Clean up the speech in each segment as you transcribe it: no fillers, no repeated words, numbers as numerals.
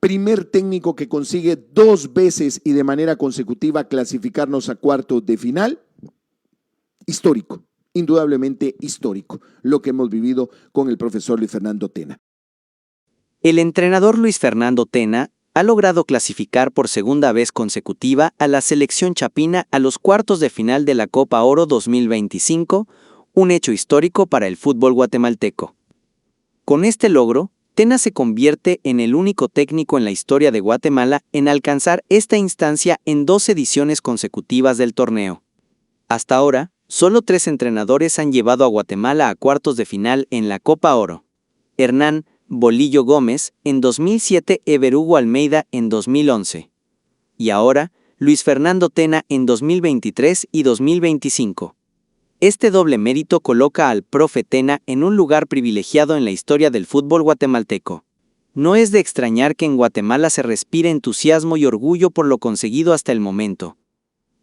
primer técnico que consigue 2 veces y de manera consecutiva clasificarnos a cuartos de final. Histórico, indudablemente histórico, lo que hemos vivido con el profesor Luis Fernando Tena. El entrenador Luis Fernando Tena ha logrado clasificar por segunda vez consecutiva a la selección chapina a los cuartos de final de la Copa Oro 2025, un hecho histórico para el fútbol guatemalteco. Con este logro, Tena se convierte en el único técnico en la historia de Guatemala en alcanzar esta instancia en 2 ediciones consecutivas del torneo. Hasta ahora, solo 3 entrenadores han llevado a Guatemala a cuartos de final en la Copa Oro. Hernán Bolillo Gómez en 2007, Ever Hugo Almeida en 2011. Y ahora, Luis Fernando Tena en 2023 y 2025. Este doble mérito coloca al profe Tena en un lugar privilegiado en la historia del fútbol guatemalteco. No es de extrañar que en Guatemala se respire entusiasmo y orgullo por lo conseguido hasta el momento.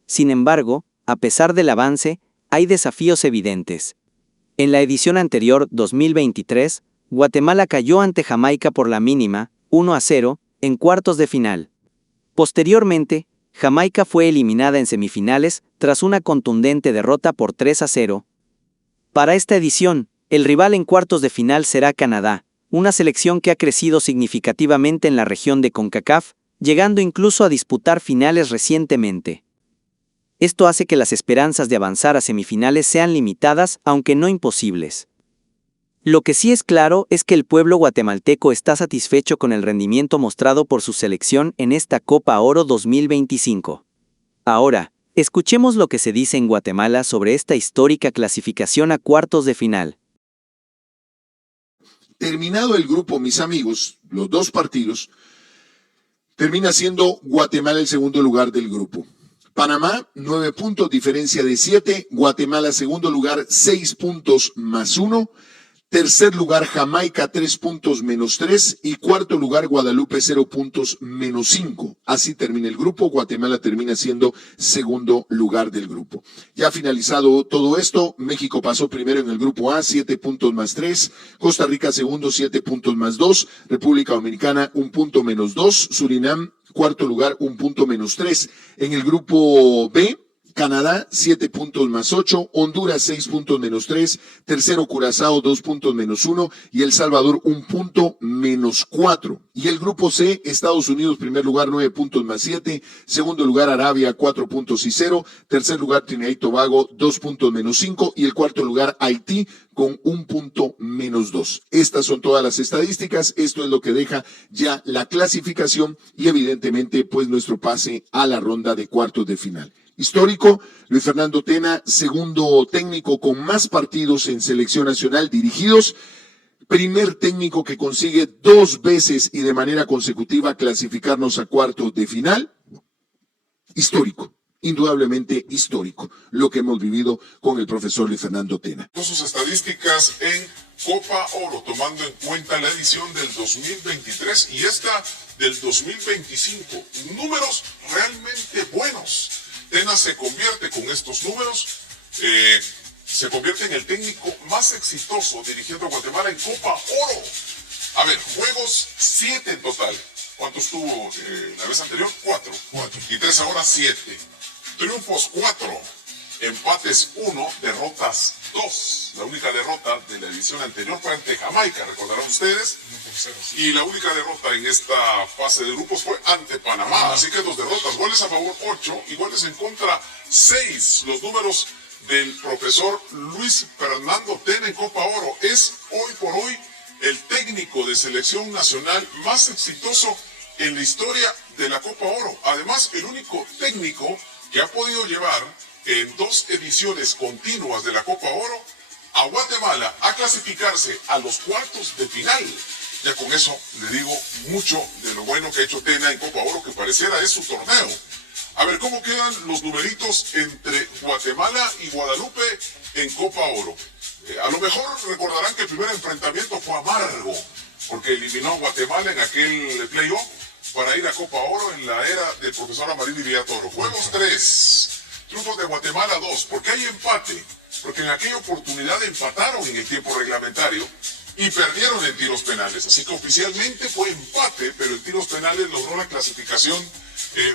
Sin embargo, a pesar del avance, hay desafíos evidentes. En la edición anterior, 2023, Guatemala cayó ante Jamaica por la mínima, 1-0, en cuartos de final. Posteriormente, Jamaica fue eliminada en semifinales tras una contundente derrota por 3-0. Para esta edición, el rival en cuartos de final será Canadá, una selección que ha crecido significativamente en la región de CONCACAF, llegando incluso a disputar finales recientemente. Esto hace que las esperanzas de avanzar a semifinales sean limitadas, aunque no imposibles. Lo que sí es claro es que el pueblo guatemalteco está satisfecho con el rendimiento mostrado por su selección en esta Copa Oro 2025. Ahora, escuchemos lo que se dice en Guatemala sobre esta histórica clasificación a cuartos de final. Terminado el grupo, mis amigos, los 2 partidos, termina siendo Guatemala el segundo lugar del grupo. Panamá, 9 puntos, diferencia de 7. Guatemala, segundo lugar, 6 puntos más 1. Tercer lugar, Jamaica, 3 puntos menos 3. Y cuarto lugar, Guadalupe, 0 puntos menos 5. Así termina el grupo. Guatemala termina siendo segundo lugar del grupo. Ya finalizado todo esto, México pasó primero en el grupo A, 7 puntos más 3. Costa Rica, segundo, 7 puntos más 2. República Dominicana, 1 punto menos 2. Surinam, cuarto lugar, 1 punto menos 3. En el grupo B, Canadá, 7 puntos más 8, Honduras, 6 puntos menos 3, tercero Curazao, 2 puntos menos 1, y El Salvador, 1 punto menos 4. Y el grupo C, Estados Unidos, primer lugar, 9 puntos más 7, segundo lugar, Arabia, 4 puntos y 0, tercer lugar, Trinidad y Tobago, 2 puntos menos 5, y el cuarto lugar, Haití, con 1 punto menos 2. Estas son todas las estadísticas, esto es lo que deja ya la clasificación y evidentemente pues nuestro pase a la ronda de cuartos de final. Histórico, Luis Fernando Tena, segundo técnico con más partidos en selección nacional dirigidos, primer técnico que consigue 2 veces y de manera consecutiva clasificarnos a cuartos de final. Histórico, indudablemente histórico, lo que hemos vivido con el profesor Luis Fernando Tena. Sus estadísticas en Copa Oro, tomando en cuenta la edición del 2023 y esta del 2025. Números realmente buenos. Tena se convierte con estos números, se convierte en el técnico más exitoso dirigiendo a Guatemala en Copa Oro. A ver, juegos 7 en total. ¿Cuántos tuvo la vez anterior? 4. Y 3 ahora 7. Triunfos 4, empates 1, derrotas 2. La única derrota de la edición anterior fue ante Jamaica, recordarán ustedes. Y la única derrota en esta fase de grupos fue ante Panamá. Así que 2 derrotas, goles a favor 8 y goles en contra 6. Los números del profesor Luis Fernando Tena en Copa Oro. Es hoy por hoy el técnico de selección nacional más exitoso en la historia de la Copa Oro. Además, el único técnico que ha podido llevar en 2 ediciones continuas de la Copa Oro a Guatemala a clasificarse a los cuartos de final. Ya con eso le digo mucho de lo bueno que ha hecho Tena en Copa Oro, que pareciera es su torneo. A ver cómo quedan los numeritos entre Guatemala y Guadalupe en Copa Oro. A lo mejor recordarán que el primer enfrentamiento fue amargo, porque eliminó a Guatemala en aquel playoff para ir a Copa Oro en la era del profesor Amarillo Villatoro. Juegos 3, triunfos de Guatemala 2, porque hay empate, porque en aquella oportunidad empataron en el tiempo reglamentario y perdieron en tiros penales. Así que oficialmente fue empate, pero en tiros penales logró la clasificación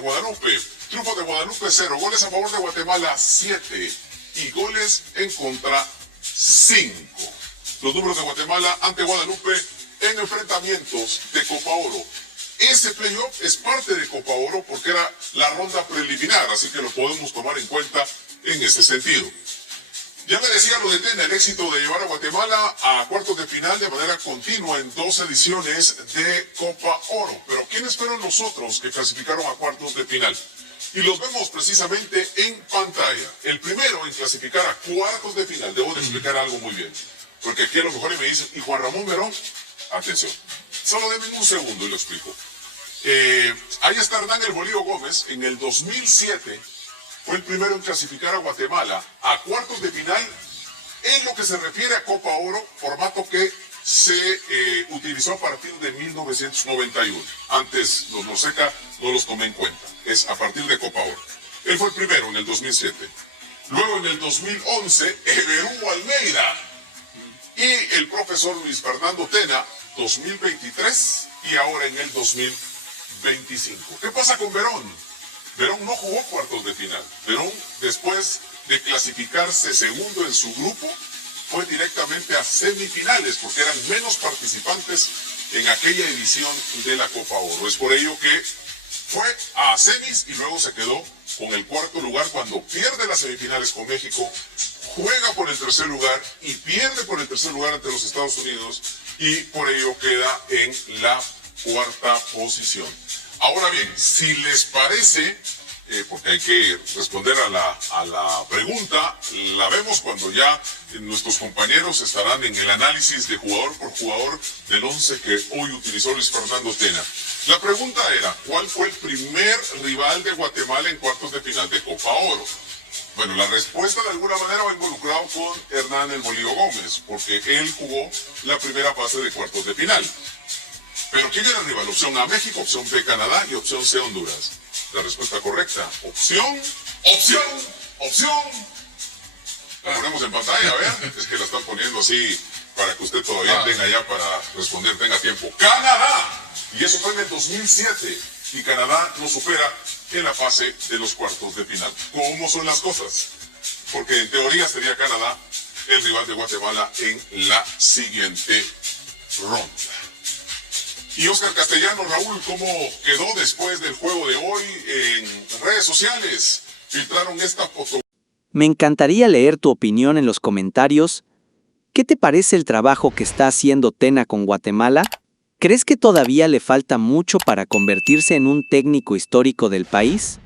Guadalupe. Triunfo de Guadalupe 0, goles a favor de Guatemala 7 y goles en contra 5. Los números de Guatemala ante Guadalupe en enfrentamientos de Copa Oro. Ese playoff es parte de Copa Oro porque era la ronda preliminar, así que lo podemos tomar en cuenta en ese sentido. Ya me decía lo de Tena, el éxito de llevar a Guatemala a cuartos de final de manera continua en 2 ediciones de Copa Oro. Pero ¿quiénes fueron los otros que clasificaron a cuartos de final? Y los vemos precisamente en pantalla. El primero en clasificar a cuartos de final, debo de explicar algo muy bien. Porque aquí a lo mejor me dicen, ¿y Juan Ramón Verón? Atención, solo denme un segundo y lo explico. Ahí está Hernán El Bolío Gómez, en el 2007 fue el primero en clasificar a Guatemala a cuartos de final en lo que se refiere a Copa Oro, formato que se utilizó a partir de 1991. Antes los Norseca no los tomé en cuenta, es a partir de Copa Oro. Él fue el primero en el 2007. Luego en el 2011, Everú Almeida y el profesor Luis Fernando Tena, 2023 y ahora en el 2025. ¿Qué pasa con Verón? Verón no jugó cuartos de final. Verón, después de clasificarse segundo en su grupo, fue directamente a semifinales porque eran menos participantes en aquella edición de la Copa Oro. Es por ello que fue a semis y luego se quedó con el cuarto lugar cuando pierde las semifinales con México, juega por el tercer lugar y pierde por el tercer lugar ante los Estados Unidos y por ello queda en la cuarta posición. Ahora bien, si les parece, porque hay que responder a la pregunta, la vemos cuando ya nuestros compañeros estarán en el análisis de jugador por jugador del 11 que hoy utilizó Luis Fernando Tena. La pregunta era, ¿cuál fue el primer rival de Guatemala en cuartos de final de Copa Oro? Bueno, la respuesta de alguna manera va involucrado con Hernán El Bolío Gómez, porque él jugó la primera fase de cuartos de final. Pero ¿quién era el rival? Opción A, México, opción B, Canadá y opción C, Honduras. La respuesta correcta, opción. La ponemos en pantalla, ¿vean? Es que la están poniendo así para que usted todavía tenga ya para responder, tenga tiempo. ¡Canadá! Y eso fue en el 2007. Y Canadá nos supera en la fase de los cuartos de final. ¿Cómo son las cosas? Porque en teoría sería Canadá el rival de Guatemala en la siguiente ronda. Y Oscar Castellano, Raúl, ¿cómo quedó después del juego de hoy en redes sociales? Filtraron esta foto. Me encantaría leer tu opinión en los comentarios. ¿Qué te parece el trabajo que está haciendo Tena con Guatemala? ¿Crees que todavía le falta mucho para convertirse en un técnico histórico del país?